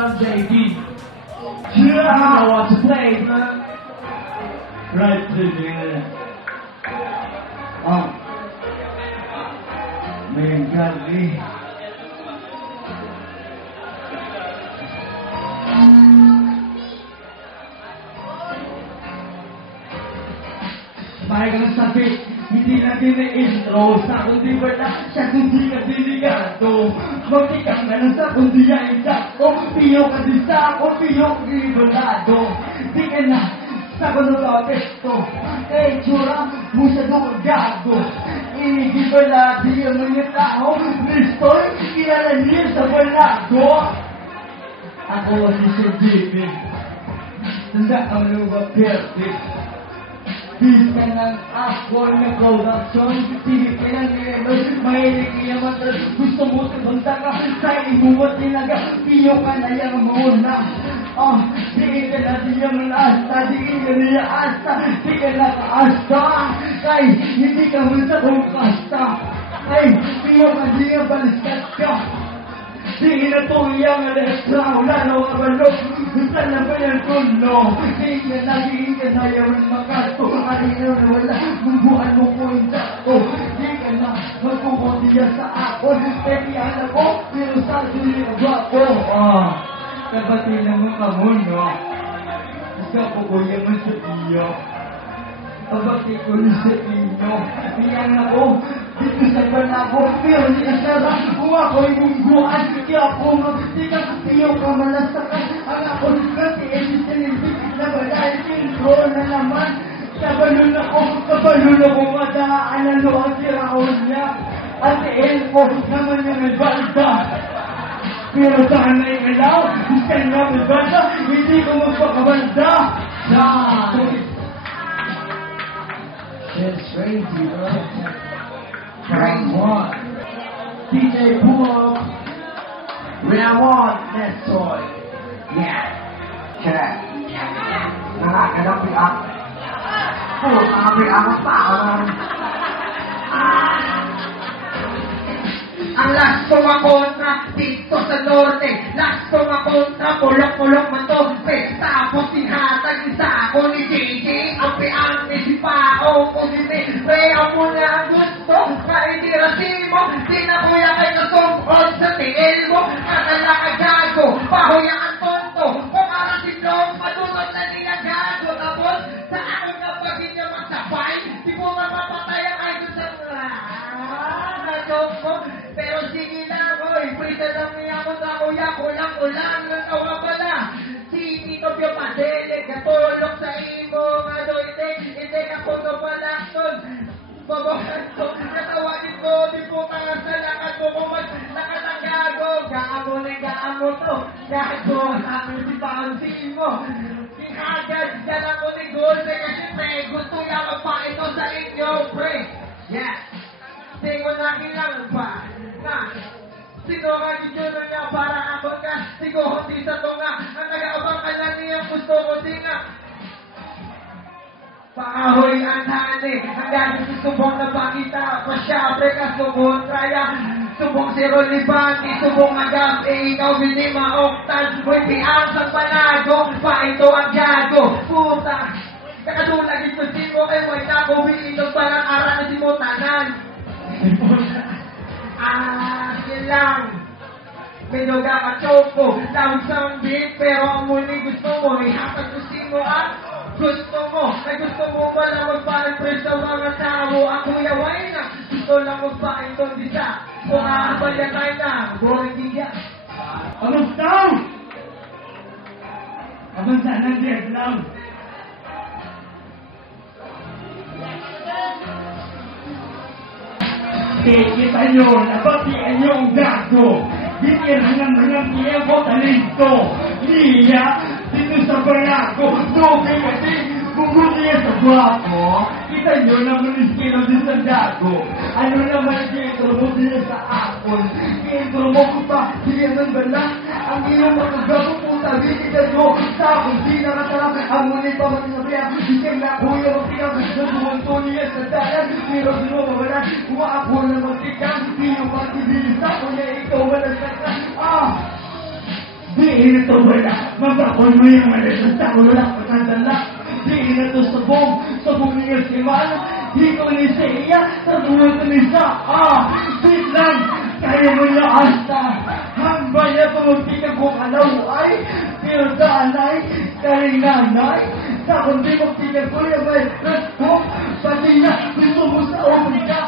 John JD. You know what to play, man. Right, dude. Man, godly. Parang sabi, hindi na intro sa kundi wala siya kundi na delikado. Magtikang na lang sa kundi ay dako. Piyo ka din sa ako, piyo ka ibalado. Di ka na sa kundi apesto. Eh, tsura, musa doon gago. Inigibala, di ang mga tao. Listoy, kilala niya sa balado. Ako si Sir Jimmy. Tanda ang luwa perfect. Bis ka ng ako na production. Sige ka ng level. Mahilig niya matras. Gusto mo sa banta ka. Sa imuwat nilaga. Piyo ka na yung muna. Di ka na siya malasta. Di ka niya asta. Di ka na kaasta. Kay hindi ka mo sa kasta. Ay, piyo ka niya baliskat ka. Di na tuyang letra. Wala na wabalok. Saan na ba yung tulo? Di ka na yawan makato. Alinaw na wala, mungguan mo ko yung dako. Di ka na magkukundiya sa ako. Pwede anak ko, pero sa suli ang bako. Kapati naman ka mo, no? Ikaw po ko yaman sa iyo. Kapati ko rin sa inyo. Iyan ako, dito sa banako. Pero di ka sarap, kung ako'y mungguan. Di ako magsikas, iyo ka malasakas. Ang ako kasi, edisin-ibig na balay. Intro na naman. Kabalun ako madaan ang luwag siraon niya. At elfo naman yung may balda. Pero saan na yung ilaw? Saan na may balda? Hindi ko magpakabalda. It's crazy, bro. Train one. DJ Pull Up. Round one. Next toy. Yeah. Check. Nakakalap yung up. Sabi ako sa akin. Ang last ko makontra dito sa norte. Last ko makontra, pulok-pulok man to. Tapos sinatag isa ako ni JJ. Ampi-ampi si Pao ko si May. Ako na ang gusto. Kahit di rasimo. Di na kuya kay nasungkod sa tingin mo. Akala ka gago. Pahuya ang tonto. Kung arasin nung madunod na nila gago. Tapos sa ako na pag hindi magsabay. Di mo mamapatay ang idol sa ko. Pero sige na ko. Prita lang niya ako sa kuya. Kulang-kulang ng kawa pala. Si Tito Pio Padele. Katulog sa imo. Hindi ka po ito pala. Babahan ko. Natawagin ko. Di po ka sa lakad mo. Kung nakatagago. Gaamo to. Gago. Sabi si Paunsi mo. Agad ka lang ko ni Golde kasi pre, gusto niya magpaito sa inyo, pre. Yeah. Tingnan natin lang pa. Na, sino ka dito na niya para ako ka? Siguro hindi sa to nga. Ang nag-aabang ka lang niya gusto ko din nga. Paahoy ang hane. Hanggang susubong na pakita. Pasyabre ka subong traya. Subong si Rolibani. Subong agam. Ikaw hindi maoktan. Mo'y piasang panago. Paito ang gago. Puta. Kakatulag ito si mo. Ay mo'y nakuwi. Ito parang ara na si mo tanan. Sige lang. Minuga ka choco. Tawag sa beat. Pero ang muli gusto mo. Ihatag ko si mo gusto mo, ay gusto mo ba na magpa-impress sa mga tao? Ang kuya why na, gusto lang magpa-intong bisa. Kung aabalagay na, boring diya. Anong down? Abang sana dead lang. Kita nyo, nabatiin nyo ang gago. Dikirangan-rangan niya ko talento. Niya, dito sa barako. Doke kasi, kung niya sa guwapo. Kita nyo naman iskino din sa dago. Ano naman intro mo din sa apon. Intro mo ko pa, siya ng bala. Ang iyong magagago puta, kita nyo. Tapos di nakatarap, ang ngunit pa matinabihan. Siya na kuya magtikang, nasumunto niya sa dalan. Pero sino mawala, kuwapo na magtikang. Sino magtibilis ako niya, ikaw wala sa Di na to wala, mabakon mo yung malasasta, wala ka nadala. Di na to sabong niya si Mana. Di ko ni siya, sabunod ko ni siya. Wait lang, kaya mo na asta. Hambay na pumagtikan ko kalaway. Pero danay, kaya nanay. Sa kundi magtikan ko yung may rasko. Pati na gusto mo sa umika.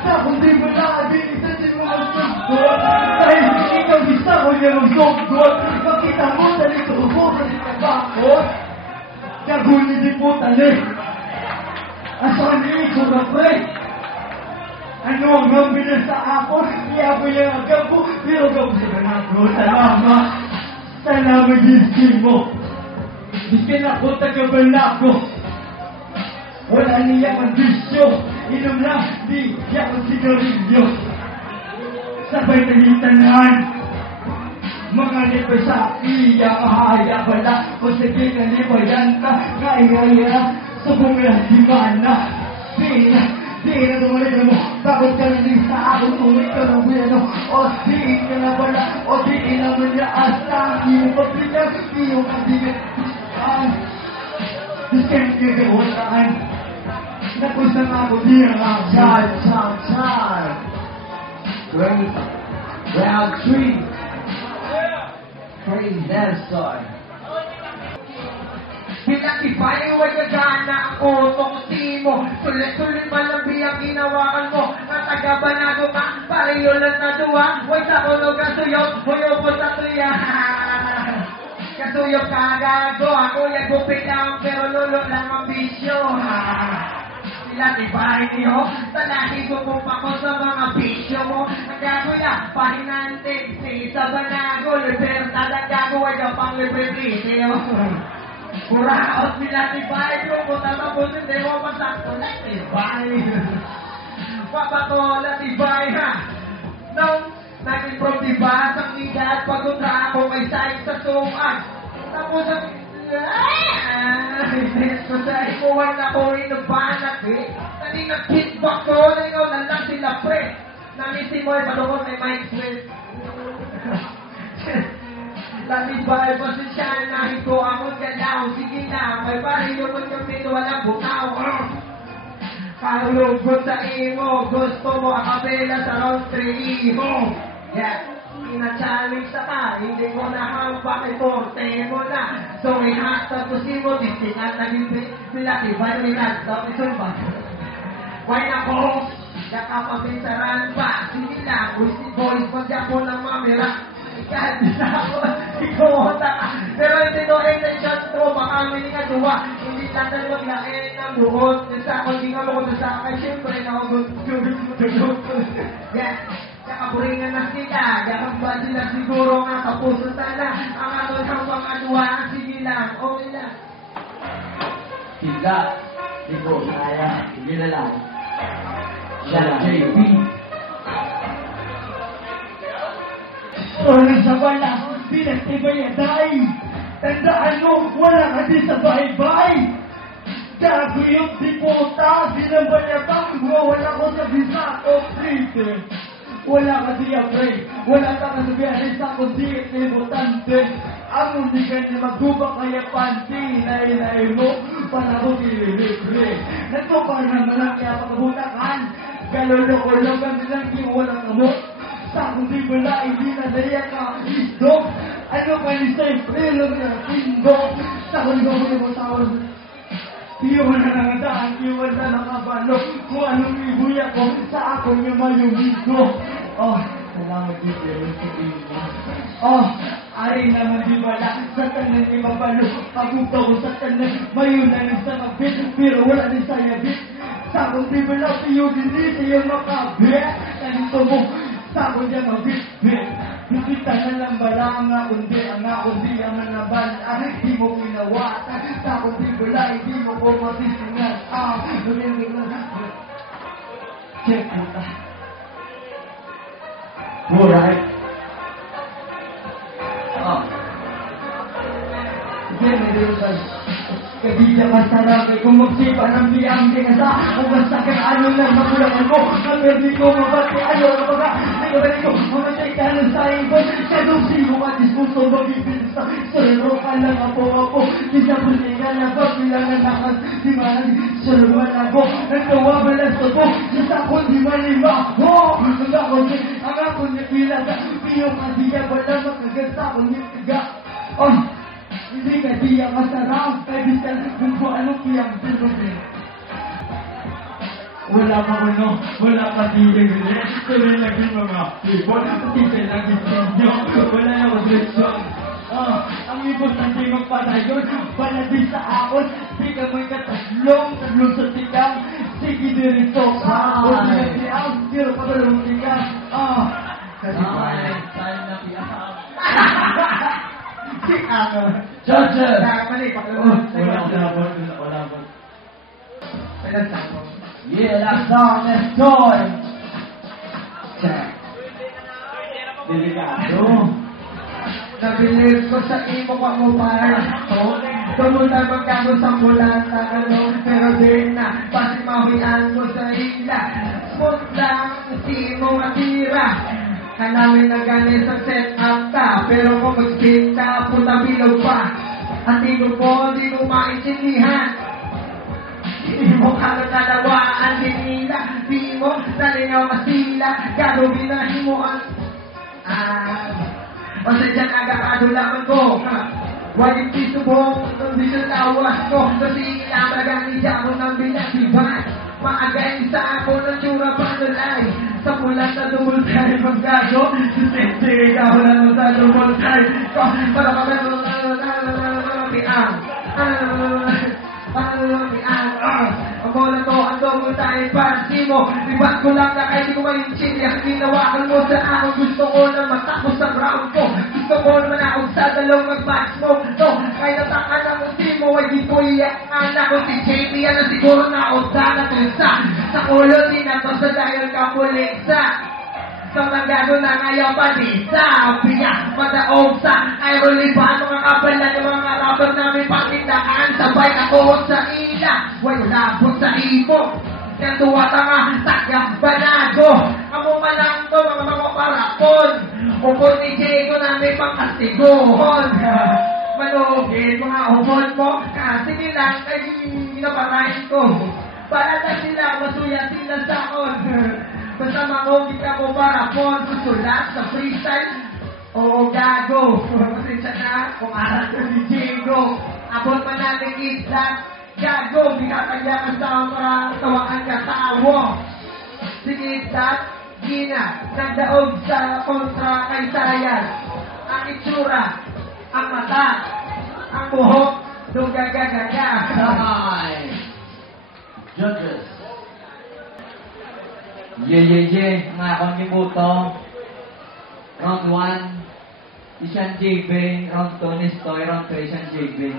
Sa kundi mo na abilitasin mo magsagot. Dahil ikaw isa ko niya magsagot. Makita mo sa lito ko, sa bakot. Kagunin din po tali. Asan niyo ko na pre? Ano ang mambila sa ako? Iya po yung agam ko. Pero agam sa kanako. Salamat din mo. Biskin ako tagabal na ako. Wala niya ang bisyo. Inom lang, di siya ang sigarilyo. Sabay talintanan. Mga lipa sa iya, mahaya pala. Kung sige ka lipayan ka, kaya sa bunga di mana. Di na tumalik mo. Bakit ka rin sa akin kung ikaw na bueno? O di ka na pala, o di na mo niya asa. Di mo pabigat, di mo kabigat. Biskin ka walaan. Nakusang ako di ang Time. Round 3. Praise Nelson. Pinag-ibayin mo yung gana ang utong mo. Sulit-sulit man ang biyang ginawakan mo. Natagabanago ka, pareho lang na duwa. Huwag sa kulo kasuyok, huyo po sa tuya. Kasuyok ka gago, ako yung gupit lang, pero lulo lang ang bisyo. Pinag-ibayin niyo, talahi gumumpa ko sa mga bisyo mo. Ang gago ya, pahinante, sa banago, libertad ang gago, huwag ang pang-libertad. Kuraot nila ni Bahay, yung puta na po hindi mo masakto na ni Bahay. Papatola ni Bahay ha. Nung naging from diba, sa ligat, pagpunta ako may side sa suman. Tapos ang so sa ikuwan na ko inubanat eh. Nani nag-kickback ko, na ikaw na lang sila pre. Namisi mo ay palukot may Mike Swift. Lalibay, pasensyahan ko ako galaw. Sige na, may pariyo mo yung pito, walang butaw. Kalugod sa imo, gusto mo akabela sa round 3 mo. Yeah, ina-challenge sa ka, hindi mo na hambak, iporte mo na. So, ihasta to si mo, distingat na bilakibay, minasta, isumba. Why na ko? Nakapabinsaran ba? Sige lang, si boys, pagya po ng mamira. Kahit isa ako, ikaw ka. Pero hindi to end shot to, baka may nga duwa. Hindi lang na maglain ng buhot. Sa ako, hindi nga mo sa akin, syempre na ako yan. Kakaburingan na sila. Yakang ba sila siguro nga kapuso sana. Ang ako ng mga duwa, sige lang, okay lang. Tiga. Di ko kaya. Hindi na lang. Yan, JP. Sorry sa wala, pinagtibayaday. Tandaan mo, wala ka din sa bahay-bahay. Gago yung diputa, sinabayatang mo, wala ko sa bisa o prite. Wala ka di afraid, wala ka kasabihan sa kundi importante. Ang hindi ka niya magubak kaya panty, nainay mo, para ko kililibre. Nagpapar naman lang kaya pagkabutakan, galolo-olo ka nilang di walang kamot. Sa kundi wala, hindi na daya ka, isdog. Ano ka ni siyempre, lang na tindog. Sa kundi mo tawag. Iwan na lang daan, iwan na lang kabalo. Kung anong ibuya ko, sa ako niya mayumigo. Oh, salamat din pero sabihin mo. Oh, ari naman di wala, sa tanan ni mabalo. Pagpunta ko sa tanan, mayunan ng sa kapit, pero wala din sa yabit. Sa kundi wala, tiyo din siya makabit. Ganito mo, sa kundi mabit-bit. Nakita na lang bala ang kundi ang manabal. Di mo pinawatan. Sa kundi wala, hindi mo ko matisingan. Check mo ta. Alright. Diyan na rin sa kabila masarap ay kung magsipa ng biyang di ka sa kung masakit ano lang magulangan ko. Ang hindi ko mabati ayaw na baga. ibalik ko, mamatay ka na sa ibon. Kadusino ka, dispuso, magbibilis sa sarero ka lang ako. Di sa pusingan na pagbilang na nakas, di man, sarwa na ako. Nagtawa balas ako, sa ako di malima. Ang ako niya pilaga, piyo ka diya, wala makagasa ako niya tiga. Hindi ka diya masarap, kaya bisan kung anong piyang sinubin. Wala pa kuno, wala pa tiling rin. Tuloy lagi mga ibon, pati sila lagi sinyo. Wala na magresyon. Ang importante magpadayon, wala din sa akon. Di ka mo'y tatlong sa tikam. Sige dirito ka, o di na tiyam. Pero patalong tikam. Kasi tayo na tiyam. Si ako. Judges! Mali, wala ba? Pinagsapo. Yeah, that's all. Let's go. Check. Delikado. Nabilis ko sa imo ka mo parto. Tumunta magkano sa bulan na gano'n. Pero din na, pati mahuyan mo sa ila. Smooth lang, hindi mo matira. Kanamin na ganin sa set up ka. Pero kung mag-spin ka, puta bilog pa. At di ko maintindihan. Di mo ka natalawaan din nila. Di mo nalinaw masila. Gagawin na himuan. O sa dyan agakado lamang ko. Walang pisubong kondisyon tawas ko. Kasi ilamagang niya ako ng binatiban. Maagayin sa ako ng tsura panulay. Sa pulang na dumultay maggago. Sisente ka wala mo sa dumultay ko. Para kami ako na to, ang dogo tayo pansi mo. Libat ko lang na kahit di ko maintindihan. Ginawakan mo sa ako, gusto ko na matapos sa round ko. Gusto ko naman ako sa dalawang mag-match mo. To, kahit natakan ang uti mo, ay di ko iyak. Anak ko si JP, yan na siguro na uta na to sa ulo, di na to sa dahil kapuliksa. Sa magano na ngayon pa di sabiya, madaog sa aerolipan, mga kabalan ng mga rapper namin patindahan, sabay ako sa ila, wala po sa ibo, kaya tuwata nga, takya banago, amo malang to, mga parapon, upon ni Diego namin pangkastiguhon, manugin mga upon mo, kasi nilang ay pinaparahin ko, para na sila, masuya sila sakon, basta makogit ako para po susulat sa freestyle. Oo, gago. Pasensya na kung aral ko si Diego. Abot man natin islat. Gago, binatagya ka sa para tawaan ka tawo. Sige, islat. Gina, nagdaog sa kontra kay Sayan. Ang itsura, ang mata, ang buhok, dugagagaga. Judges. Yeah. Mga akong kibuto. Round 1, Ishan JB. Round 2, Nestoy. Round 3, Ishan JB.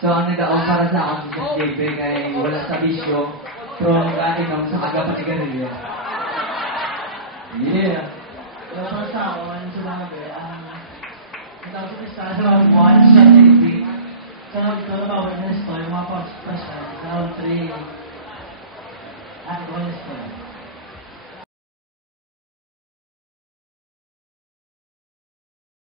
So, ang nag-aong para sa akin, Ishan JB, kaya wala sa bisyo. So, kainom sa kagapatigarilyo. Yeah. So, para sa akin, sa mga natapos sa round 1, Ishan JB. Sa round 2, nabawal na Nestoy, mga past-press. Round 3, at Nestoy.